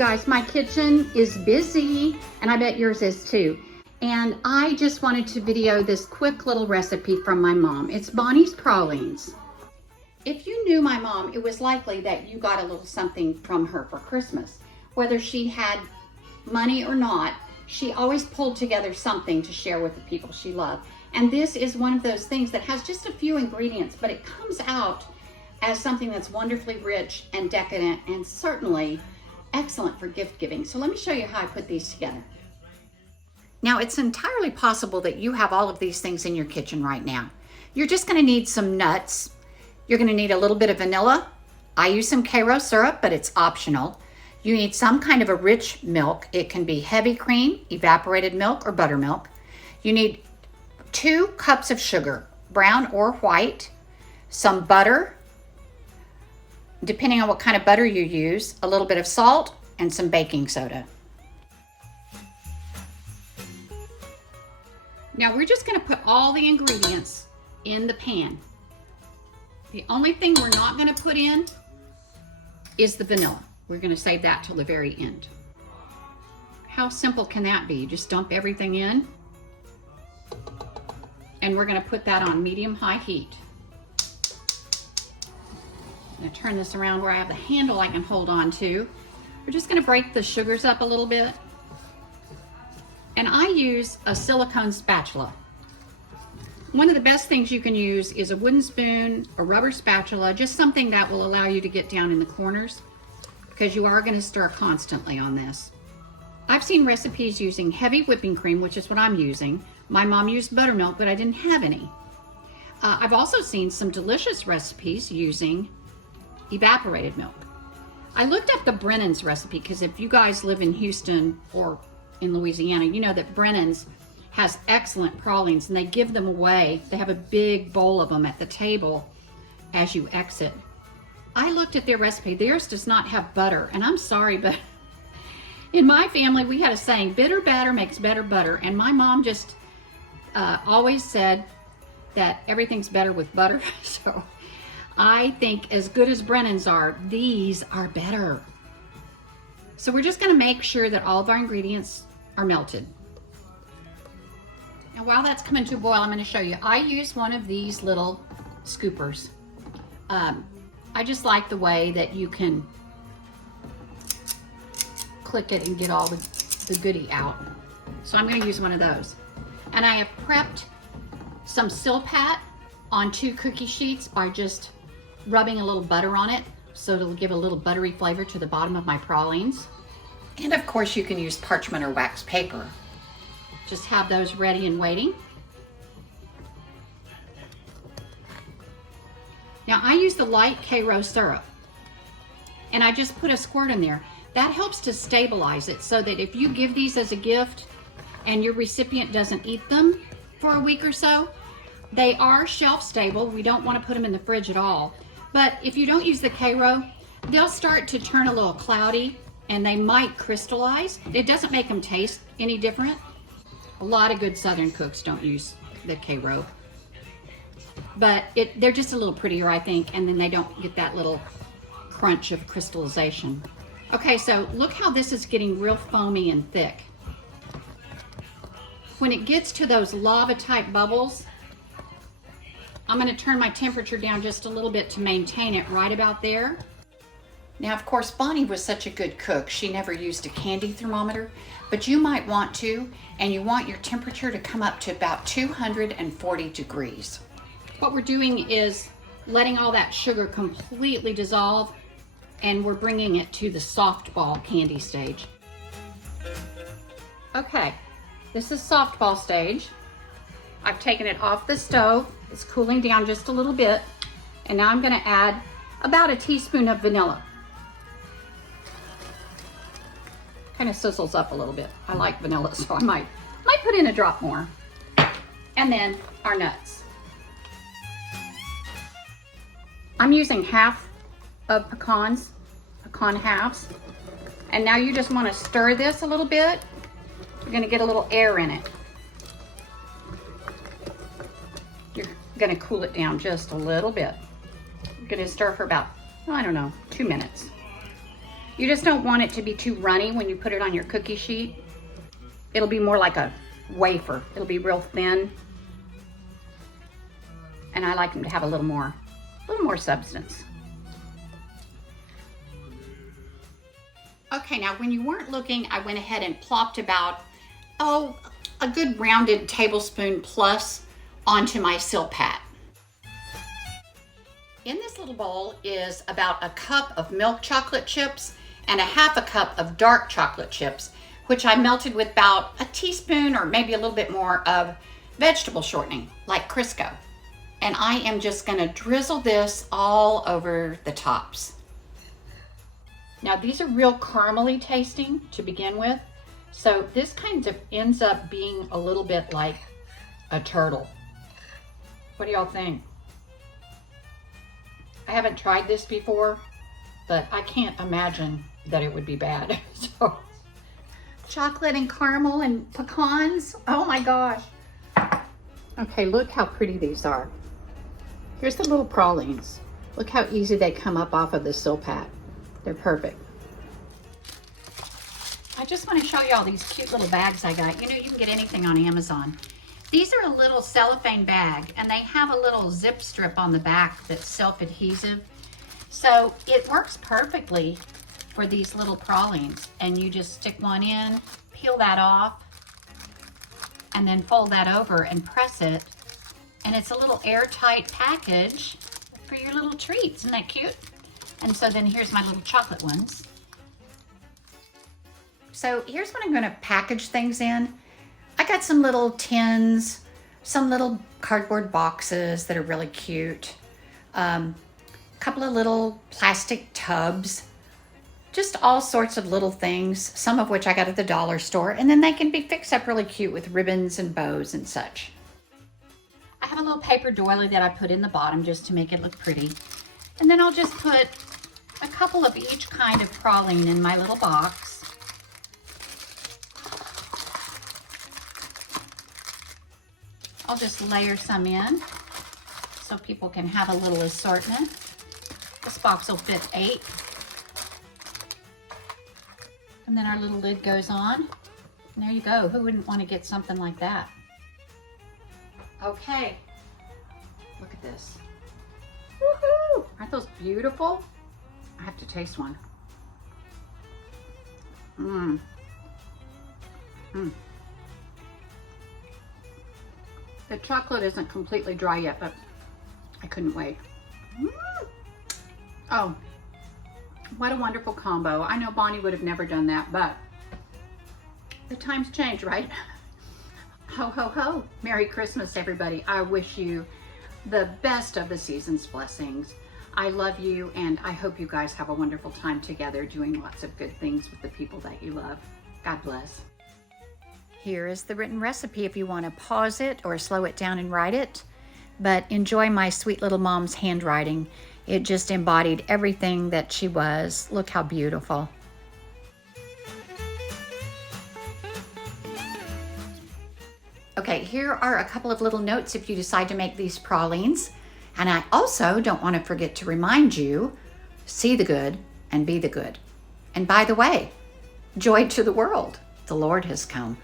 guys, my kitchen is busy, and I bet yours is too. And I just wanted to video this quick little recipe from my mom. It's Bonnie's Pralines. If you knew my mom, it was likely that you got a little something from her for Christmas. Whether she had money or not, she always pulled together something to share with the people she loved. And this is one of those things that has just a few ingredients, but it comes out as something that's wonderfully rich and decadent and certainly excellent for gift giving. So let me show you how I put these together. Now, it's entirely possible that you have all of these things in your kitchen right now. You're just going to need some nuts. You're going to need a little bit of vanilla. I use some Karo syrup, but it's optional. You need some kind of a rich milk. It can be heavy cream, evaporated milk, or buttermilk. You need 2 cups of sugar, brown or white, some butter, depending on what kind of butter you use, a little bit of salt, and some baking soda. Now we're just going to put all the ingredients in the pan. The only thing we're not going to put in is the vanilla. We're going to save that till the very end. How simple can that be? You just dump everything in, and we're going to put that on medium-high heat. I'm going to turn this around where I have the handle I can hold on to. We're just going to break the sugars up a little bit. And I use a silicone spatula. One of the best things you can use is a wooden spoon, a rubber spatula, just something that will allow you to get down in the corners, because you are going to stir constantly on this. I've seen recipes using heavy whipping cream, which is what I'm using. My mom used buttermilk, but I didn't have any. I've also seen some delicious recipes using evaporated milk. I looked up the Brennan's recipe because if you guys live in Houston or in Louisiana, you know that Brennan's has excellent pralines, and they give them away. They have a big bowl of them at the table as you exit. I looked at their recipe. Theirs does not have butter, and I'm sorry, but in my family we had a saying, bitter batter makes better butter, and my mom just always said that everything's better with butter. So I think as good as Brennan's are, these are better. So we're just going to make sure that all of our ingredients are melted. And while that's coming to a boil, I'm going to show you. I use one of these little scoopers. I just like the way that you can click it and get all the goodie out. So I'm going to use one of those. And I have prepped some Silpat on 2 cookie sheets by just rubbing a little butter on it, so it'll give a little buttery flavor to the bottom of my pralines. And of course you can use parchment or wax paper. Just have those ready and waiting. Now I use the light Karo syrup, and I just put a squirt in there. That helps to stabilize it, so that if you give these as a gift and your recipient doesn't eat them for a week or so, they are shelf stable. We don't want to put them in the fridge at all. But if you don't use the Karo, they'll start to turn a little cloudy and they might crystallize. It doesn't make them taste any different. A lot of good Southern cooks don't use the Karo. But they're just a little prettier, I think, and then they don't get that little crunch of crystallization. Okay, so look how this is getting real foamy and thick. When it gets to those lava type bubbles, I'm going to turn my temperature down just a little bit to maintain it right about there. Now, of course, Bonnie was such a good cook, she never used a candy thermometer, but you might want to, and you want your temperature to come up to about 240 degrees. What we're doing is letting all that sugar completely dissolve, and we're bringing it to the softball candy stage. Okay, this is softball stage. I've taken it off the stove. It's cooling down just a little bit. And now I'm going to add about a teaspoon of vanilla. Kind of sizzles up a little bit. I like vanilla, so I might put in a drop more. And then our nuts. I'm using half of pecans, pecan halves. And now you just want to stir this a little bit. You're going to get a little air in it. You're going to cool it down just a little bit. You're going to stir for about, I don't know, 2 minutes. You just don't want it to be too runny when you put it on your cookie sheet. It'll be more like a wafer. It'll be real thin. And I like them to have a little more substance. Okay, now when you weren't looking, I went ahead and plopped about, a good rounded tablespoon plus onto my silpat. In this little bowl is about a cup of milk chocolate chips and a half a cup of dark chocolate chips, which I melted with about a teaspoon or maybe a little bit more of vegetable shortening, like Crisco. And I am just gonna drizzle this all over the tops. Now these are real caramely tasting to begin with. So this kind of ends up being a little bit like a turtle. What do y'all think? I haven't tried this before, but I can't imagine that it would be bad. So, chocolate and caramel and pecans, oh my gosh. Okay, look how pretty these are. Here's the little pralines. Look how easy they come up off of the silpat. They're perfect. I just want to show you all these cute little bags I got. You know, you can get anything on Amazon. These are a little cellophane bag, and they have a little zip strip on the back that's self-adhesive. So it works perfectly for these little pralines. And you just stick one in, peel that off, and then fold that over and press it. And it's a little airtight package for your little treats. Isn't that cute? And so then here's my little chocolate ones. So here's what I'm gonna package things in. I got some little tins, some little cardboard boxes that are really cute, a couple of little plastic tubs, just all sorts of little things, some of which I got at the dollar store, and then they can be fixed up really cute with ribbons and bows and such. I have a little paper doily that I put in the bottom just to make it look pretty. And then I'll just put a couple of each kind of praline in my little box. I'll just layer some in so people can have a little assortment. This box will fit 8. And then our little lid goes on. And there you go. Who wouldn't want to get something like that? Okay, look at this. Woohoo! Aren't those beautiful? I have to taste one. The chocolate isn't completely dry yet, but I couldn't wait. Oh, what a wonderful combo. I know Bonnie would have never done that, but the times change, right? Ho, ho, ho. Merry Christmas, everybody. I wish you the best of the season's blessings. I love you, and I hope you guys have a wonderful time together doing lots of good things with the people that you love. God bless. Here is the written recipe if you want to pause it or slow it down and write it. But enjoy my sweet little mom's handwriting. It just embodied everything that she was. Look how beautiful. Okay, here are a couple of little notes if you decide to make these pralines. And I also don't want to forget to remind you, see the good and be the good. And by the way, joy to the world, the Lord has come.